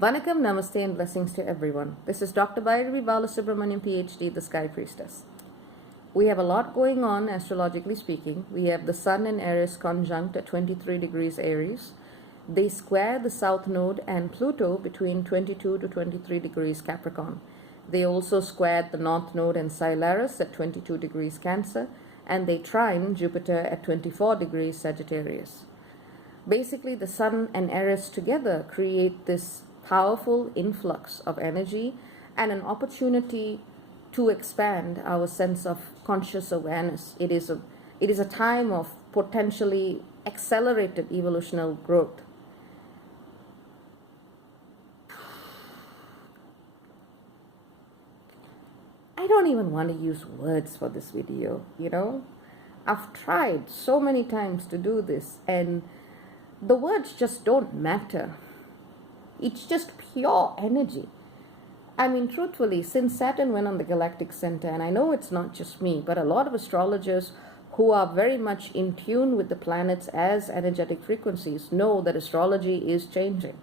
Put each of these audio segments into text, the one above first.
Vanakkam, Namaste, and blessings to everyone. This is Dr. Bhairavi Balasubramanian, PhD, the Sky Priestess. We have a lot going on, astrologically speaking. We have the Sun and Aries conjunct at 23 degrees Aries. They square the South Node and Pluto between 22 to 23 degrees Capricorn. They also squared the North Node and Sun-Eris at 22 degrees Cancer, and they trine Jupiter at 24 degrees Sagittarius. Basically, the Sun and Aries together create this powerful influx of energy and an opportunity to expand our sense of conscious awareness. It is a time of potentially accelerated evolutionary growth. I don't even want to use words for this video, I've tried so many times to do this, and the words just don't matter. It's just pure energy. I mean, truthfully, since Saturn went on the galactic center, and I know it's not just me, but a lot of astrologers who are very much in tune with the planets as energetic frequencies know that astrology is changing.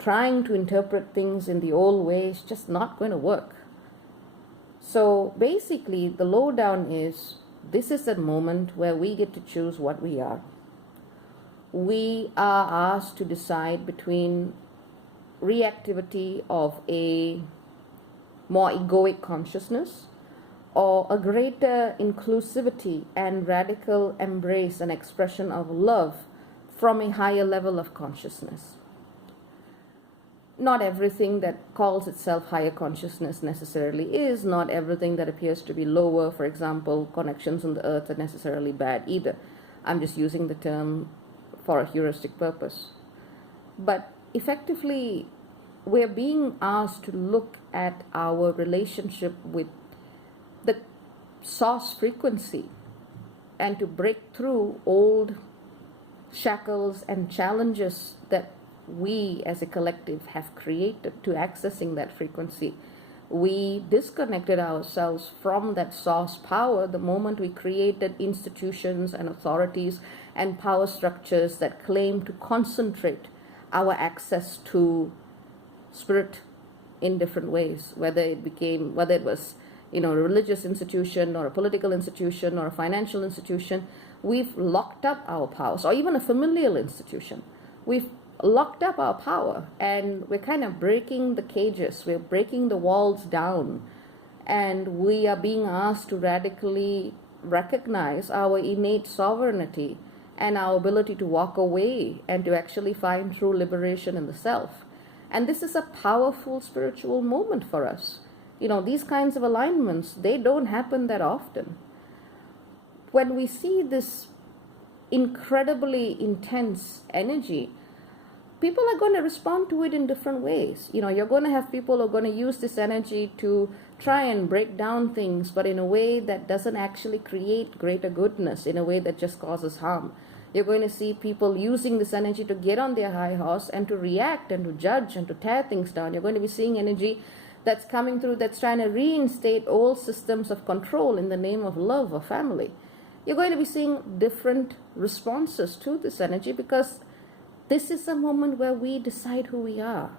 Trying to interpret things in the old way is just not going to work. So basically, the lowdown is, this is a moment where we get to choose what we are. We are asked to decide between reactivity of a more egoic consciousness or a greater inclusivity and radical embrace and expression of love from a higher level of consciousness. Not everything that calls itself higher consciousness necessarily is. Not everything that appears to be lower, for example, connections on the earth, are necessarily bad either. I'm just using the term for a heuristic purpose. But effectively, we're being asked to look at our relationship with the source frequency and to break through old shackles and challenges that we as a collective have created to accessing that frequency. We disconnected ourselves from that source power the moment we created institutions and authorities and power structures that claim to concentrate our access to spirit in different ways, whether it was a religious institution or a political institution or a financial institution. We've locked up our powers, or even a familial institution. We've locked up our power, and we're kind of breaking the cages, we're breaking the walls down, and we are being asked to radically recognize our innate sovereignty and our ability to walk away and to actually find true liberation in the self. And this is a powerful spiritual moment for us. These kinds of alignments, they don't happen that often. When we see this incredibly intense energy, people are going to respond to it in different ways. You're going to have people who are going to use this energy to try and break down things, but in a way that doesn't actually create greater goodness, in a way that just causes harm. You're going to see people using this energy to get on their high horse and to react and to judge and to tear things down. You're going to be seeing energy that's coming through that's trying to reinstate old systems of control in the name of love or family. You're going to be seeing different responses to this energy, because this is a moment where we decide who we are.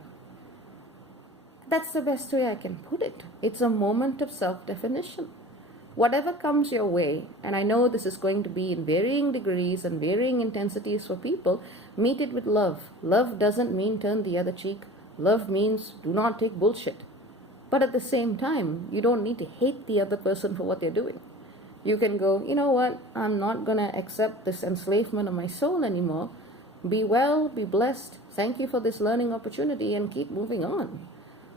That's the best way I can put it. It's a moment of self-definition. Whatever comes your way, and I know this is going to be in varying degrees and varying intensities for people, meet it with love. Love doesn't mean turn the other cheek. Love means do not take bullshit. But at the same time, you don't need to hate the other person for what they're doing. You can go, you know what, I'm not going to accept this enslavement of my soul anymore. Be well, be blessed. Thank you for this learning opportunity, and keep moving on.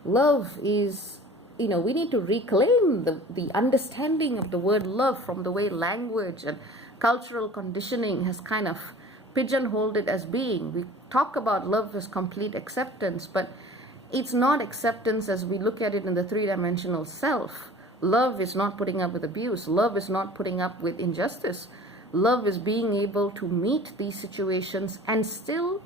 Love is, we need to reclaim the understanding of the word love from the way language and cultural conditioning has kind of pigeonholed it as being. We talk about love as complete acceptance, but it's not acceptance as we look at it in the three-dimensional self. Love is not putting up with abuse. Love is not putting up with injustice. Love is being able to meet these situations and still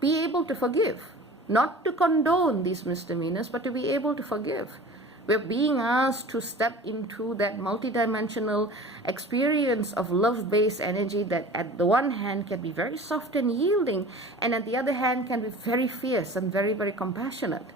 be able to forgive. Not to condone these misdemeanors, but to be able to forgive. We're being asked to step into that multidimensional experience of love-based energy that at the one hand can be very soft and yielding, and at the other hand can be very fierce and very, very compassionate.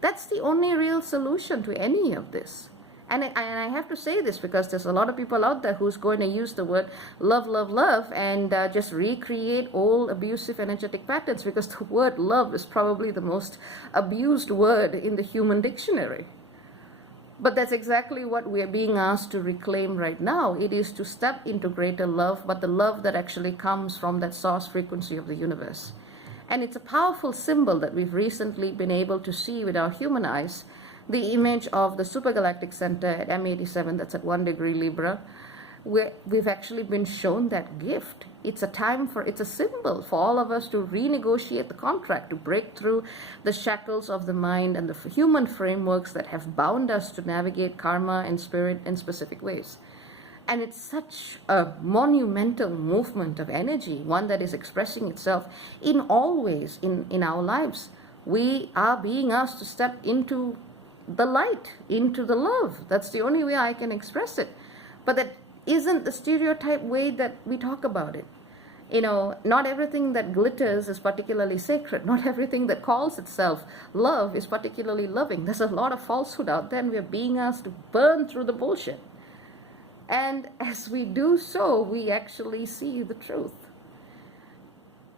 That's the only real solution to any of this. And I have to say this because there's a lot of people out there who's going to use the word love, love, love and just recreate all abusive energetic patterns, because the word love is probably the most abused word in the human dictionary. But that's exactly what we are being asked to reclaim right now. It is to step into greater love, but the love that actually comes from that source frequency of the universe. And it's a powerful symbol that we've recently been able to see with our human eyes. The image of the supergalactic center at M87, that's at 1 degree Libra, where we've actually been shown that gift. It's a symbol for all of us to renegotiate the contract, to break through the shackles of the mind and the human frameworks that have bound us to navigate karma and spirit in specific ways. And it's such a monumental movement of energy, one that is expressing itself in all ways in our lives. We are being asked to step into the light, into the love. That's the only way I can express it. But that isn't the stereotype way that we talk about it. You know, not everything that glitters is particularly sacred. Not everything that calls itself love is particularly loving. There's a lot of falsehood out there, and we're being asked to burn through the bullshit. And as we do so, we actually see the truth.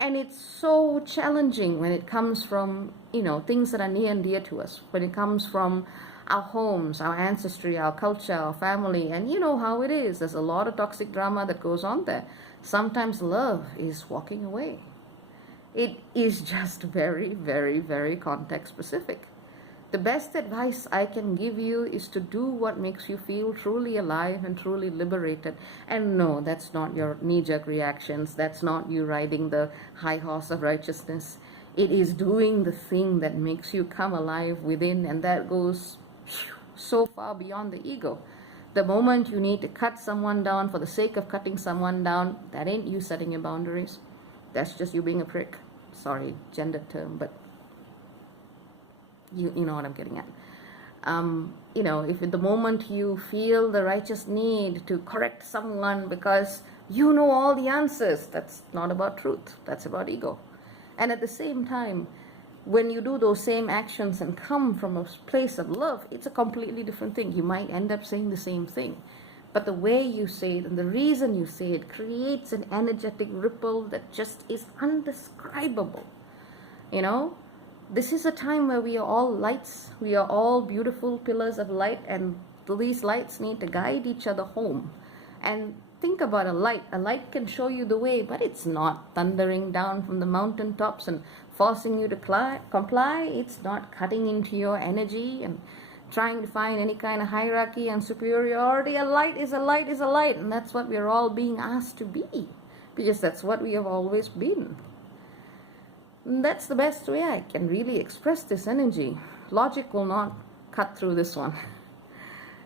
And it's so challenging when it comes from, you know, things that are near and dear to us. When it comes from our homes, our ancestry, our culture, our family, and you know how it is. There's a lot of toxic drama that goes on there. Sometimes love is walking away. It is just very, very, very context specific. The best advice I can give you is to do what makes you feel truly alive and truly liberated. And no, that's not your knee-jerk reactions. That's not you riding the high horse of righteousness. It is doing the thing that makes you come alive within, and that goes so far beyond the ego. The moment you need to cut someone down for the sake of cutting someone down, that ain't you setting your boundaries. That's just you being a prick. Sorry, gendered term, but you know what I'm getting at. You know, if at the moment you feel the righteous need to correct someone because you know all the answers, that's not about truth. That's about ego. And at the same time, when you do those same actions and come from a place of love, it's a completely different thing. You might end up saying the same thing, but the way you say it and the reason you say it creates an energetic ripple that just is undescribable. You know, this is a time where we are all lights. We are all beautiful pillars of light, and these lights need to guide each other home. And think about a light. A light can show you the way, but it's not thundering down from the mountaintops and forcing you to comply. It's not cutting into your energy and trying to find any kind of hierarchy and superiority. A light is a light is a light, and that's what we're all being asked to be, because that's what we have always been. And that's the best way I can really express this energy. Logic will not cut through this one.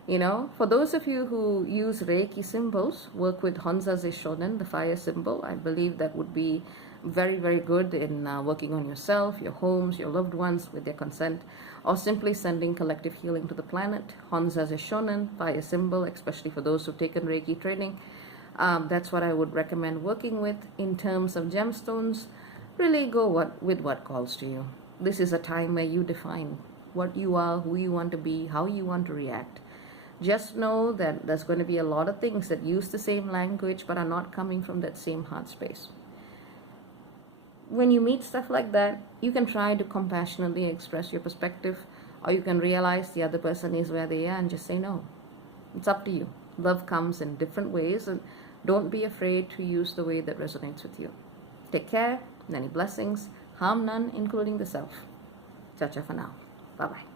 You know, for those of you who use Reiki symbols, work with Honzaze Shonen, the fire symbol, I believe that would be very, very good in working on yourself, your homes, your loved ones with their consent, or simply sending collective healing to the planet. Honzaze Shonen, fire symbol, especially for those who've taken Reiki training. That's what I would recommend working with. In terms of gemstones, really go with what calls to you. This is a time where you define what you are, who you want to be, how you want to react. Just know that there's going to be a lot of things that use the same language but are not coming from that same heart space. When you meet stuff like that, you can try to compassionately express your perspective, or you can realize the other person is where they are and just say no. It's up to you. Love comes in different ways, and don't be afraid to use the way that resonates with you. Take care, many blessings, harm none, including the self. Ciao, ciao for now. Bye-bye.